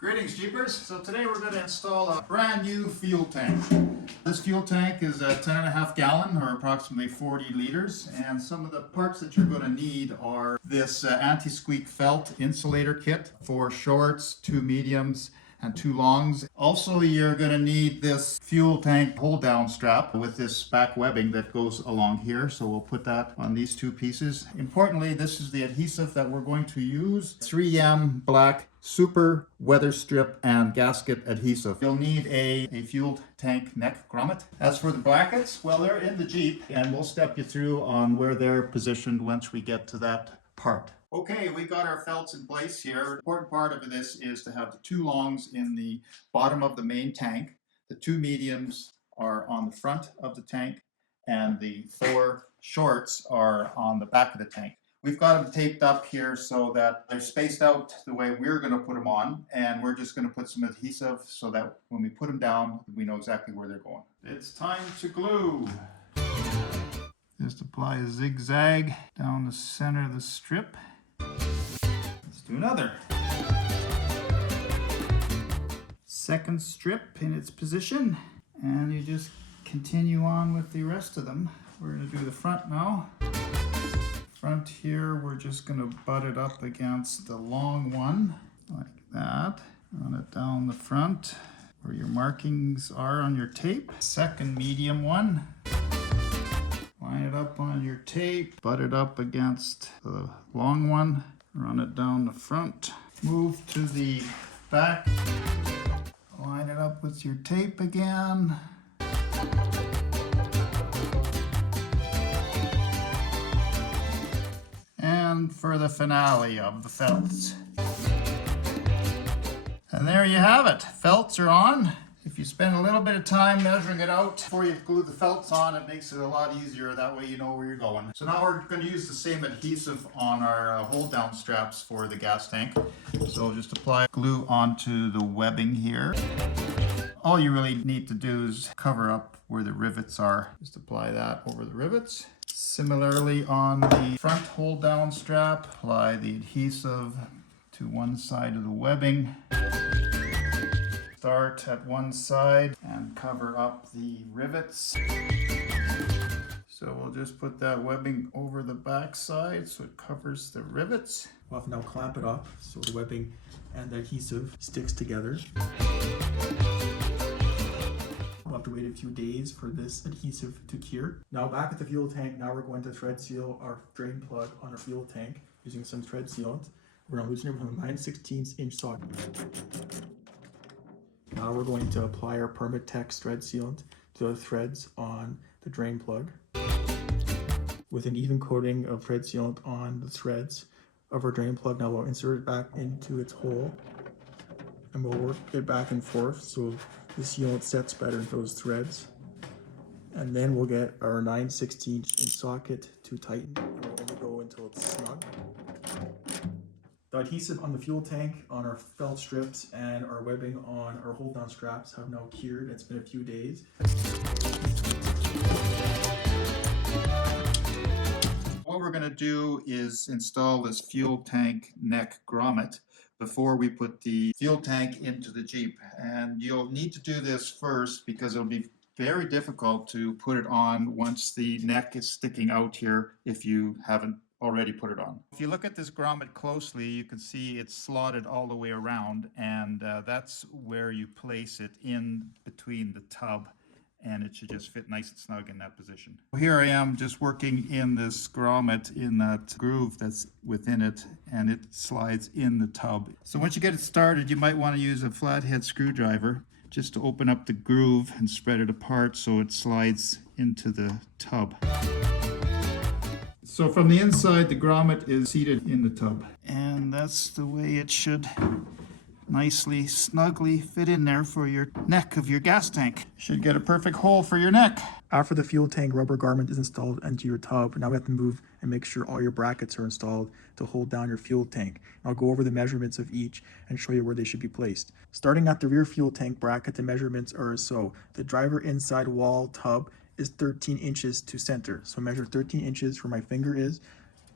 Greetings, Jeepers. So today we're going to install a brand new fuel tank. This fuel tank is a 10.5 gallon or approximately 40 liters, and some of the parts that you're going to need are this anti-squeak felt insulator kit for shorts, 2 mediums, and 2 longs. Also, you're going to need this fuel tank hold down strap with this back webbing that goes along here. So we'll put that on these 2 pieces. Importantly, this is the adhesive that we're going to use. 3M black super weather strip and gasket adhesive. You'll need a fuel tank neck grommet. As for the brackets, well, they're in the Jeep, and we'll step you through on where they're positioned once we get to that part. Okay, we got our felts in place here. The important part of this is to have the 2 longs in the bottom of the main tank. The 2 mediums are on the front of the tank, and the 4 shorts are on the back of the tank. We've got them taped up here so that they're spaced out the way we're going to put them on, and we're just going to put some adhesive so that when we put them down, we know exactly where they're going. It's time to glue. Just apply a zigzag down the center of the strip. Let's do another. Second strip in its position, and you just continue on with the rest of them. We're going to do the front now. Front here, we're just going to butt it up against the long one like that. Run it down the front where your markings are on your tape. Second medium one. Line it up on your tape, butt it up against the long one, run it down the front, move to the back, line it up with your tape again. And for the finale of the felts. And there you have it. Felts are on. If you spend a little bit of time measuring it out before you glue the felts on, it makes it a lot easier. That way you know where you're going. So now we're going to use the same adhesive on our hold down straps for the gas tank. So just apply glue onto the webbing here. All you really need to do is cover up where the rivets are. Just apply that over the rivets. Similarly on the front hold down strap, apply the adhesive to one side of the webbing. Start at one side and cover up the rivets. So we'll just put that webbing over the back side so it covers the rivets. We'll have to now clamp it up so the webbing and the adhesive sticks together. We'll have to wait a few days for this adhesive to cure. Now back at the fuel tank, now we're going to thread seal our drain plug on our fuel tank using some thread sealant. We're going to loosen it with a 9/16 inch socket. Now we're going to apply our Permatex thread sealant to the threads on the drain plug with an even coating of thread sealant on the threads of our drain plug. Now we'll insert it back into its hole and we'll work it back and forth so the sealant sets better into those threads. And then we'll get our 9/16 inch socket to tighten, and we'll only go until it's snug. The adhesive on the fuel tank, on our felt strips, and our webbing on our hold down straps have now cured. It's been a few days. What we're going to do is install this fuel tank neck grommet before we put the fuel tank into the Jeep. And you'll need to do this first because it'll be very difficult to put it on once the neck is sticking out here if you haven't already put it on. If you look at this grommet closely, you can see it's slotted all the way around, and that's where you place it in between the tub, and it should just fit nice and snug in that position. Here I am just working in this grommet in that groove that's within it, and it slides in the tub. So once you get it started, you might want to use a flathead screwdriver just to open up the groove and spread it apart so it slides into the tub. So from the inside, the grommet is seated in the tub. And that's the way it should nicely, snugly fit in there for your neck of your gas tank. Should get a perfect hole for your neck. After the fuel tank rubber garment is installed into your tub, now we have to move and make sure all your brackets are installed to hold down your fuel tank. I'll go over the measurements of each and show you where they should be placed. Starting at the rear fuel tank bracket, the measurements are as so. The driver inside wall tub is 13 inches to center. So measure 13 inches where my finger is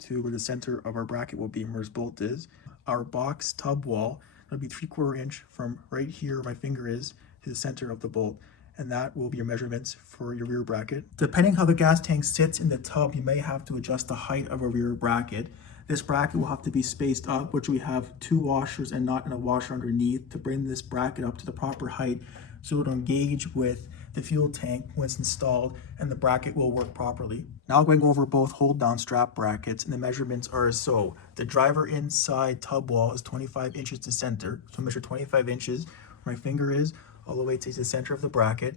to where the center of our bracket will be and where this bolt is. Our box tub wall, It'll be 3/4 inch from right here where my finger is to the center of the bolt. And that will be your measurements for your rear bracket. Depending how the gas tank sits in the tub, you may have to adjust the height of a rear bracket. This bracket will have to be spaced up, which we have 2 washers and not in a washer underneath to bring this bracket up to the proper height so it'll engage with the fuel tank when it's installed and the bracket will work properly. Now going over both hold down strap brackets, and the measurements are as so. The driver inside tub wall is 25 inches to center, so measure 25 inches where my finger is all the way to the center of the bracket.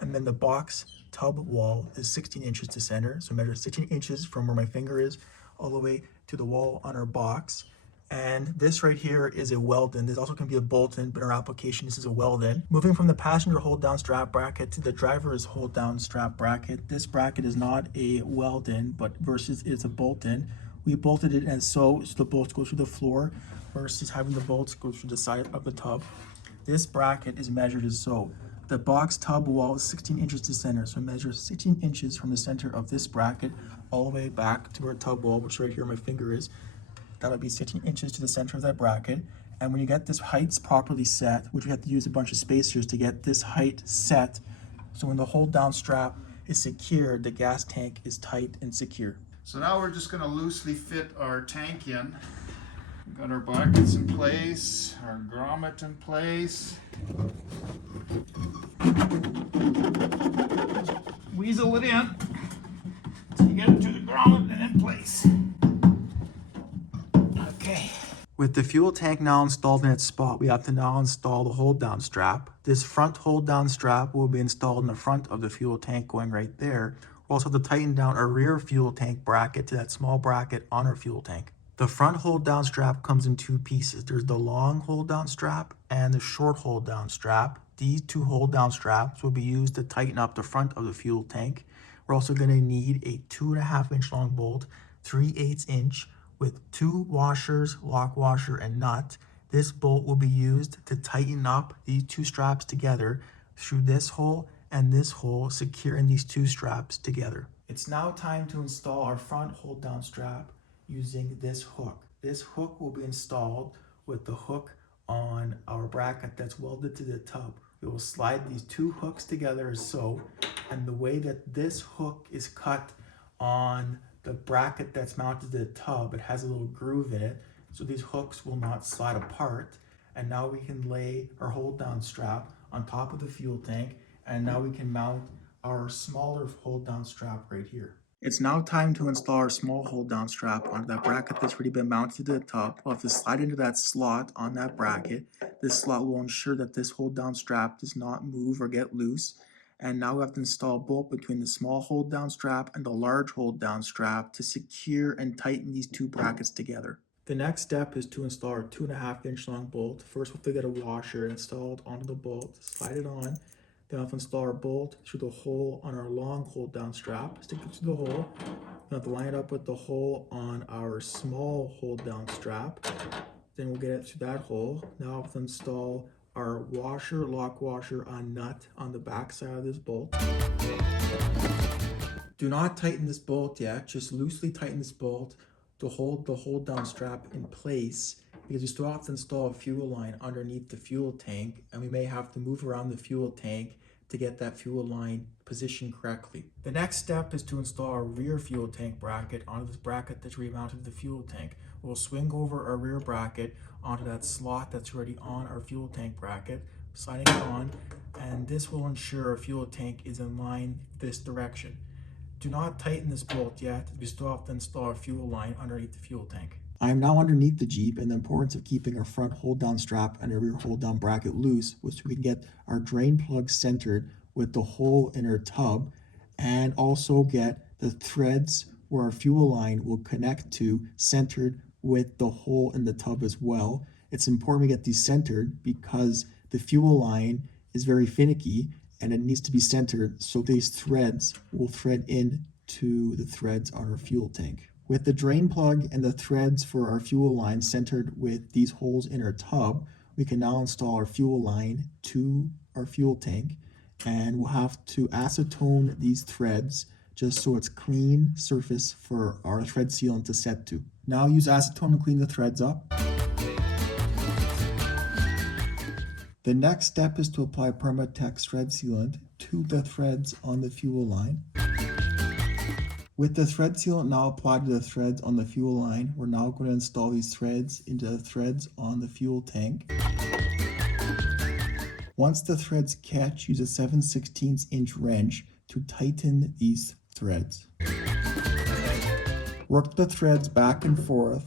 And then the box tub wall is 16 inches to center, so measure 16 inches from where my finger is all the way to the wall on our box. And this right here is a weld-in. This also can be a bolt-in, but in our application, this is a weld-in. Moving from the passenger hold-down strap bracket to the driver's hold-down strap bracket, this bracket is not a weld-in, but versus it's a bolt-in. We bolted it as so the bolts go through the floor versus having the bolts go through the side of the tub. This bracket is measured as so. The box tub wall is 16 inches to center, so measure 16 inches from the center of this bracket all the way back to our tub wall, which right here my finger is. That'll be 16 inches to the center of that bracket. And when you get this heights properly set, which we have to use a bunch of spacers to get this height set, so when the hold down strap is secured, the gas tank is tight and secure. So now we're just going to loosely fit our tank in. We've got our buckets in place, our grommet in place. Weasel it in until you get it to the grommet and in place. Okay. With the fuel tank now installed in its spot, we have to now install the hold down strap. This front hold down strap will be installed in the front of the fuel tank going right there. We'll also have to tighten down our rear fuel tank bracket to that small bracket on our fuel tank. The front hold down strap comes in 2 pieces. There's the long hold down strap and the short hold down strap. These 2 hold down straps will be used to tighten up the front of the fuel tank. We're also going to need a 2.5 inch long bolt, 3/8 inch with 2 washers, lock washer and nut. This bolt will be used to tighten up these 2 straps together through this hole and this hole, securing these 2 straps together. It's now time to install our front hold down strap using this hook. This hook will be installed with the hook on our bracket that's welded to the tub. We will slide these 2 hooks together as so, and the way that this hook is cut on the bracket that's mounted to the tub, it has a little groove in it, so these hooks will not slide apart. And now we can lay our hold down strap on top of the fuel tank, and now we can mount our smaller hold down strap right here. It's now time to install our small hold down strap onto that bracket that's already been mounted to the top. We'll have to slide into that slot on that bracket. This slot will ensure that this hold down strap does not move or get loose. And now we have to install a bolt between the small hold down strap and the large hold down strap to secure and tighten these 2 brackets together. The next step is to install our 2.5 inch long bolt. First we have to get a washer installed onto the bolt, slide it on. Then we have to install our bolt through the hole on our long hold down strap, stick it through the hole. We have to line it up with the hole on our small hold down strap. Then we'll get it through that hole. Now we have to install our washer, lock washer on nut on the back side of this bolt. Do not tighten this bolt yet, just loosely tighten this bolt to hold the hold down strap in place, because you still have to install a fuel line underneath the fuel tank, and we may have to move around the fuel tank to get that fuel line positioned correctly. The next step is to install our rear fuel tank bracket onto this bracket that's remounted to the fuel tank. We'll swing over our rear bracket onto that slot that's already on our fuel tank bracket, sliding it on, and this will ensure our fuel tank is in line this direction. Do not tighten this bolt yet, we still have to install a fuel line underneath the fuel tank. I am now underneath the Jeep, and the importance of keeping our front hold down strap and our rear hold down bracket loose was so we can get our drain plug centered with the hole in our tub, and also get the threads where our fuel line will connect to centered with the hole in the tub as well. It's important we get these centered because the fuel line is very finicky and it needs to be centered so these threads will thread in to the threads on our fuel tank. With the drain plug and the threads for our fuel line centered with these holes in our tub, we can now install our fuel line to our fuel tank, and we'll have to acetone these threads just so it's clean surface for our thread sealant to set to. Now use acetone to clean the threads up. The next step is to apply Permatex thread sealant to the threads on the fuel line. With the thread sealant now applied to the threads on the fuel line, we're now going to install these threads into the threads on the fuel tank. Once the threads catch, use a 7/16 inch wrench to tighten these threads. Work the threads back and forth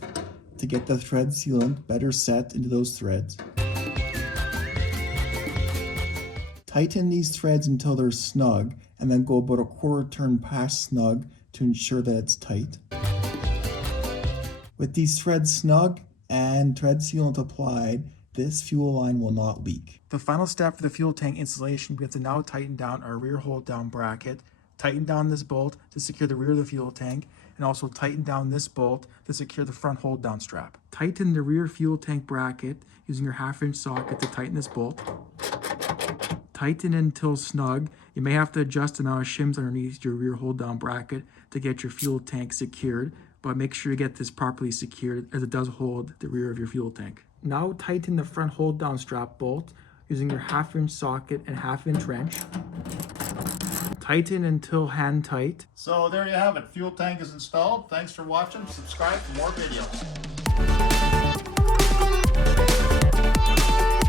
to get the thread sealant better set into those threads. Tighten these threads until they're snug, and then go about a quarter turn past snug to ensure that it's tight. With these threads snug and thread sealant applied, this fuel line will not leak. The final step for the fuel tank installation, we have to now tighten down our rear hold down bracket, tighten down this bolt to secure the rear of the fuel tank, and also tighten down this bolt to secure the front hold down strap. Tighten the rear fuel tank bracket using your 1/2 inch socket to tighten this bolt. Tighten until snug. You may have to adjust the amount of shims underneath your rear hold down bracket to get your fuel tank secured, but make sure you get this properly secured as it does hold the rear of your fuel tank. Now tighten the front hold down strap bolt using your 1/2 inch socket and 1/2 inch wrench. Tighten until hand tight. So there you have it. Fuel tank is installed. Thanks for watching. Subscribe for more videos.